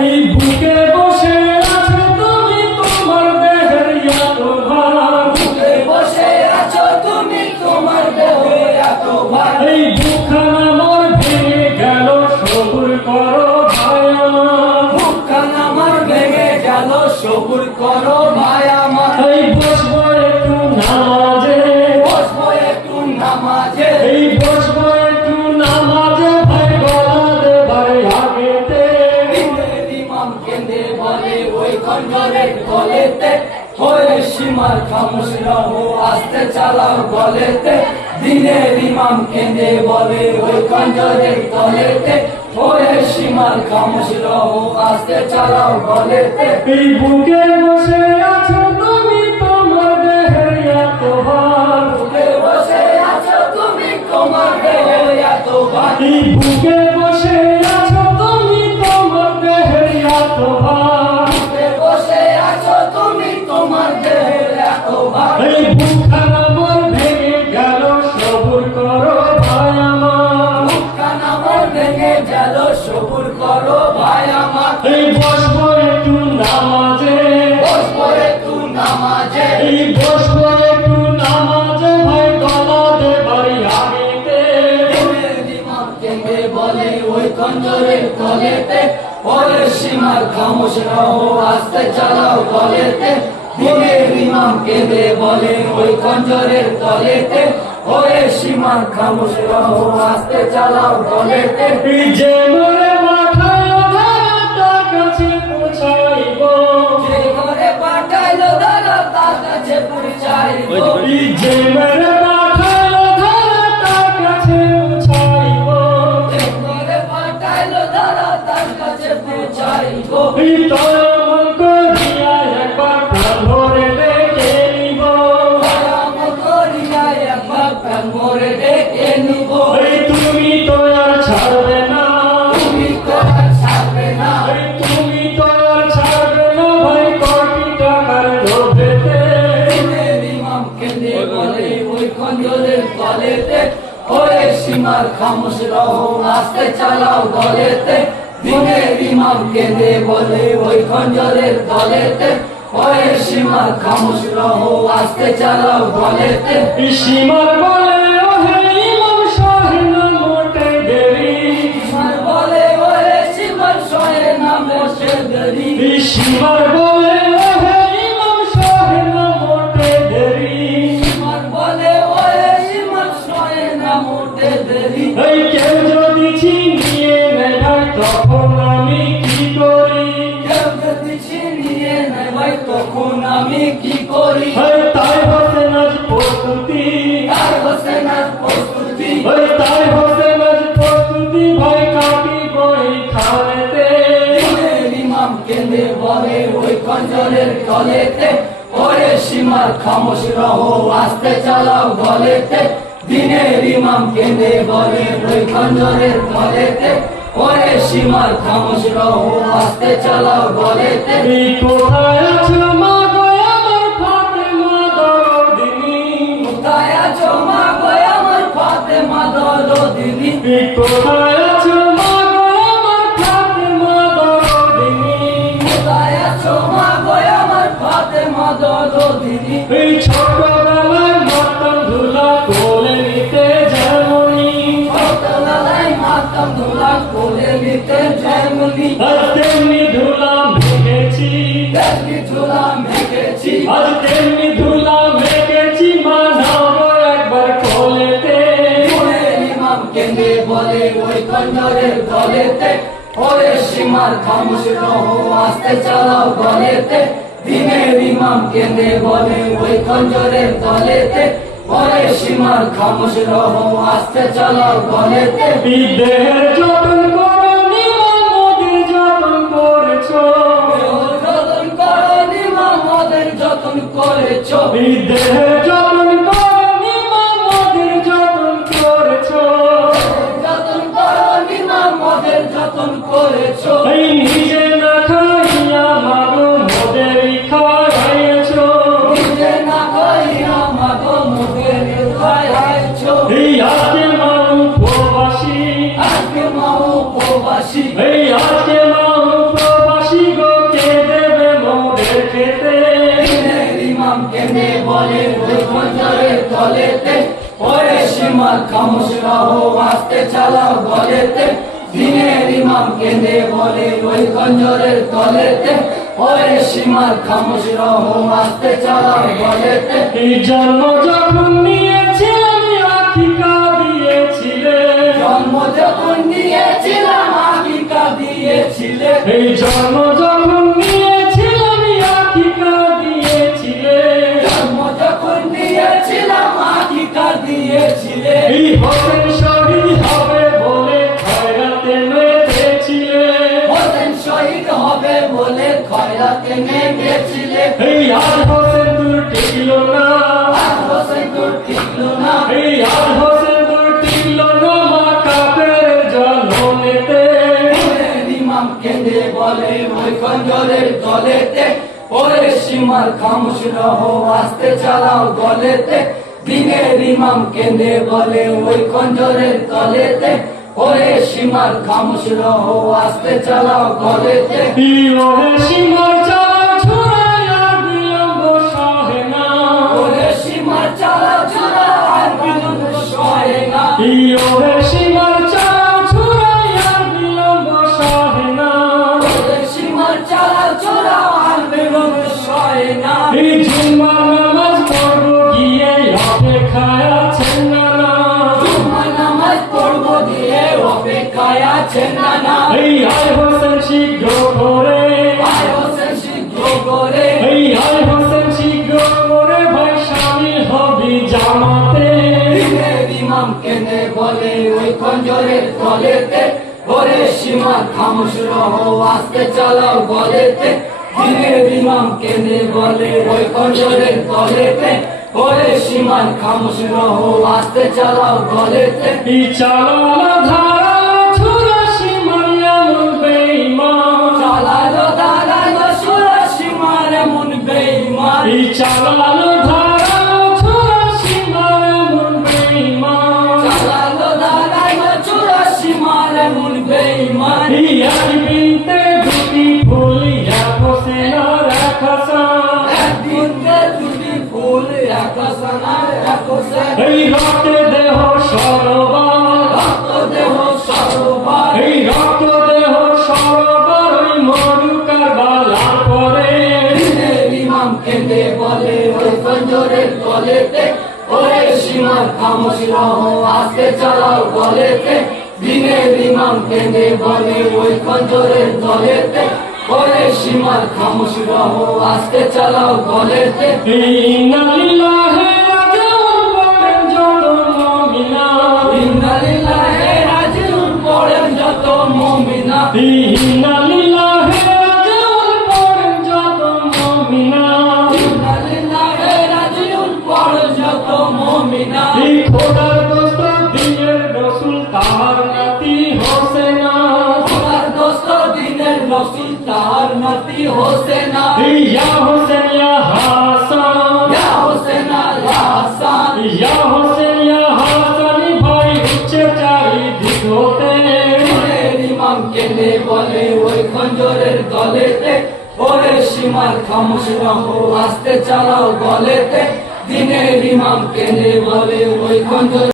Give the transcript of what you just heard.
এই বুকে বসে আছো তুমি তোমার দেহের এত ভাড়া বুকে বসে আছো তুমি তোমার দেহে এত ভাই এই বুখানা মোর ভেঙে গেল সবুর করো ভাই আমার বুকখান আমার ভেঙে গেল সবুর করো ভাই রহো আস্তে চালাও গলেতে দিনের ইমাম কেঁদে বলে ওই খঞ্জরের গলেতে হয়ে সীমার খামোশ রহো আস্তে চালাও গলেতে। এই বুকে বসে আছো তুমি তোমার দেহের এত ভার বুকে বসে আছো তুমি তোমার দেহে এত ভাই এই বুকে সবুর করো ভাই আমার এই বসবো একটু নামাজে। বসবো একটু নামাজে। এই বসবো একটু নামাজে ভাই গলা দেবার আগেতে দিনের ইমাম বলে ওই কঞ্জরের তলেতে ওরে সীমার খামোশ রহো আস্তে চালাও গলেতে দিনের ইমাম কেঁদে বলে ওই কঞ্জরের তলেতে ওরে সীমার খামোশ রহো আস্তে চালাও এই যে মোরে মাথায় ধরা তার কাছে পৌঁছাইব। যে ঘরে পাঠাইলো দাদা তার কাছে পরিচাইব যে মোরে মাথায় তার কাছে পৌঁছাইব। যে ঘরে পাঠাইলো দাদা তার কাছে পৌঁছাইব। খঞ্জরের তলেতে ওরে সীমার খামোশ রহো আস্তে চালাও গলেতে দিনের ইমাম কেঁদে বলে ওই খঞ্জরের তলেতে ওরে সীমার খামোশ রহো আস্তে চালাও গলেতে সীমার বলে কঞ্জরের তলেতে ওরে সীমার খামোশ রহো আস্তে চালাও গলেতে। দিনের ইমাম কেঁদে বলে ওই কঞ্জরের তলেতে ওরে সীমার খামোশ রহো আস্তে চালাও গলেতে। কোথায় আছো মা গো আমার ফাতেমা দরদিনী? কোথায় আছো মা গো আমার ফাতেমা দরদিনী? কোথায় দেখি ঝুলা মেখেছি। আজ তেমনি ধুলা ভেঙেছি মা নামো একবার ইমাম কেঁদে বলে ওই কঞ্জরের গলেতে ওরে সীমার খামোশ রহো আস্তে চালাও গলেতে। দিনের ইমাম কেঁদে বলে ওই কঞ্জরের গলেতে ওরে সীমার খামোশ রহো আস্তে চালাও গলেতে। এই যতন করেছ এই সীমার খামোশ রহো আস্তে চালাও গলেতে দিনের ইমাম কেঁদে বলে ওই খঞ্জরের তলেতে। ওরে সীমার খামোশ রহো আস্তে চালাও বলেতে। এই জন্ম যখন নিয়েছিলাম আখিকা দিয়েছিলে। জন্ম যখন নিয়েছিলাম আকিকা দিয়েছিলে। এই খয়রাতে নেমেছিলে এই আর হোসেন দূর টিকল না। আর হোসেন তোর টিকল না। এই আর হোসেন দূর টিকল না মা কাপের জলনেতে দিনের ইমাম কেঁদে বলে ওই খঞ্জরের তলেতে ওরে সীমার খামোশ রহো আস্তে চালাও গলেতে। দিনের ইমাম কেঁদে বলে ওই খঞ্জরের তলেতে। ওরে সীমার খামোশ রহো আস্তে চালাও বিলম্ব সহে না। ওরে সীমার চালা চূড়া আর বিলম্ব সহে না। এই ওহে সীমার চালা ছুড়াইয়া বিলম্ব সহে না। ওরে সীমার চালা চূড়া আর বিলম্ব সহে না। এই জুম্মার নামাজ পড়ব গিয়ে অপেক্ষায় আছেন না না এই আস্তে চালাও গলেতে দিনের ইমাম কেঁদে বলে ওই খঞ্জরের তলেতে ওরে সীমান খামোশ রহো আস্তে চালাও গলেতে এই চালালা রক্তে দেহ সরবার। রক্ত দেহ সরোবার দেহ বলে ওই কঞ্জরের তলেতে ওরে সীমার খামোশ রহো আস্তে চালাও গলেতে দিনের ইমাম কেঁদে বলে ওই কঞ্জরের তলেতে ওরে সীমার খামোশ রহো আস্তে চালাও গলেতে এই ইন্নালিল্লাহি মুমিনা সীমার খামোশ রহো আস্তে চালাও বলেতে দিনের ইমাম কেঁদে বলে ওই খঞ্জর